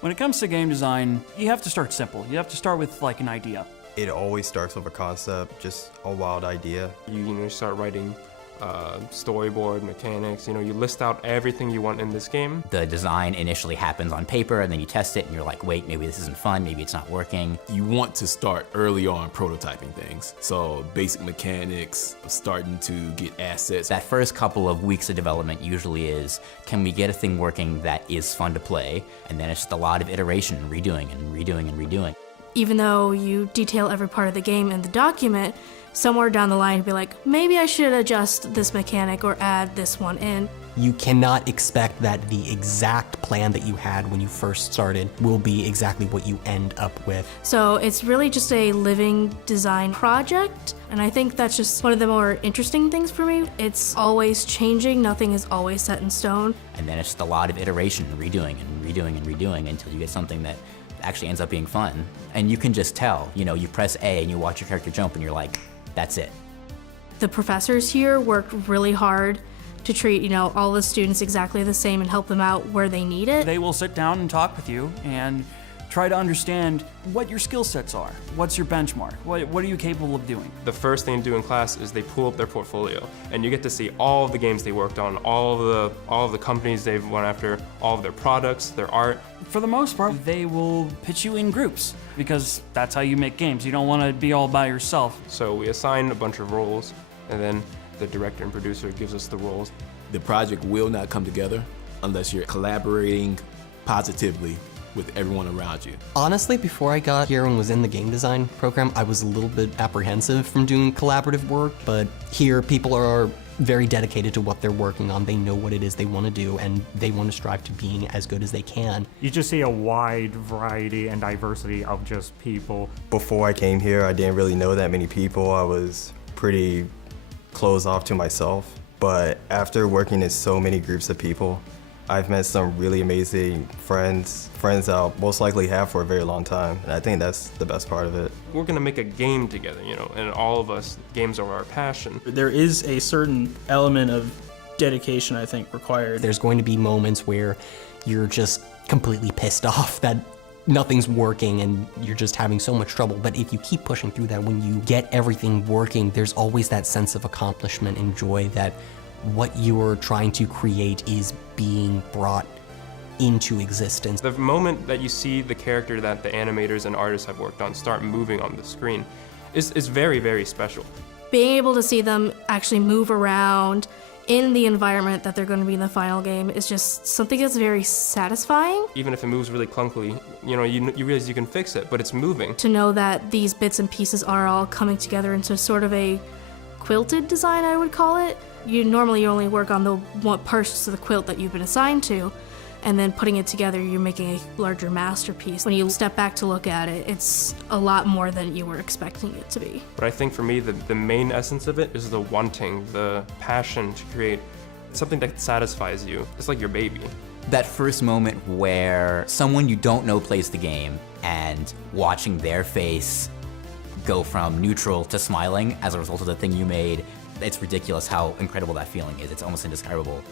When it comes to game design, you have to start simple. You have to start with like an idea. It always starts with a concept, just a wild idea. You start writing storyboard, mechanics, you list out everything you want in this game. The design initially happens on paper, and then you test it, and you're like, wait, maybe this isn't fun, maybe it's not working. You want to start early on prototyping things. So basic mechanics, starting to get assets. That first couple of weeks of development usually is, can we get a thing working that is fun to play? And then it's just a lot of iteration, redoing and redoing and redoing. Even though you detail every part of the game in the document, somewhere down the line you'd be like, maybe I should adjust this mechanic or add this one in. You cannot expect that the exact plan that you had when you first started will be exactly what you end up with. So it's really just a living design project, and I think that's just one of the more interesting things for me. It's always changing, nothing is always set in stone. And then it's just a lot of iteration, redoing and redoing and redoing until you get something that actually ends up being fun. And you can just tell, you press A and you watch your character jump and you're like, that's it. The professors here worked really hard to treat, all the students exactly the same and help them out where they need it. They will sit down and talk with you and try to understand what your skill sets are. What's your benchmark? What are you capable of doing? The first thing to do in class is they pull up their portfolio, and you get to see all of the games they worked on, all of the companies they've went after, all of their products, their art. For the most part, they will pitch you in groups because that's how you make games. You don't want to be all by yourself. So we assign a bunch of roles, and then the director and producer gives us the roles. The project will not come together unless you're collaborating positively with everyone around you. Honestly, before I got here and was in the game design program, I was a little bit apprehensive from doing collaborative work, but here people are very dedicated to what they're working on. They know what it is they want to do, and they want to strive to being as good as they can. You just see a wide variety and diversity of just people. Before I came here, I didn't really know that many people. I was pretty closed off to myself. But after working in so many groups of people, I've met some really amazing friends I'll most likely have for a very long time, and I think that's the best part of it. We're gonna make a game together, and all of us, games are our passion. There is a certain element of dedication, I think, required. There's going to be moments where you're just completely pissed off that nothing's working and you're just having so much trouble. But if you keep pushing through that, when you get everything working, there's always that sense of accomplishment and joy that what you're trying to create is being brought into existence. The moment that you see the character that the animators and artists have worked on start moving on the screen is very, very special. Being able to see them actually move around in the environment that they're going to be in the final game is just something that's very satisfying. Even if it moves really clunkily, you realize you can fix it, but it's moving. To know that these bits and pieces are all coming together into sort of a quilted design, I would call it. You normally only work on the parts of the quilt that you've been assigned to, and then putting it together, you're making a larger masterpiece. When you step back to look at it, it's a lot more than you were expecting it to be. But I think for me, the main essence of it is the wanting, the passion to create something that satisfies you. It's like your baby. That first moment where someone you don't know plays the game and watching their face go from neutral to smiling as a result of the thing you made, it's ridiculous how incredible that feeling is. It's almost indescribable.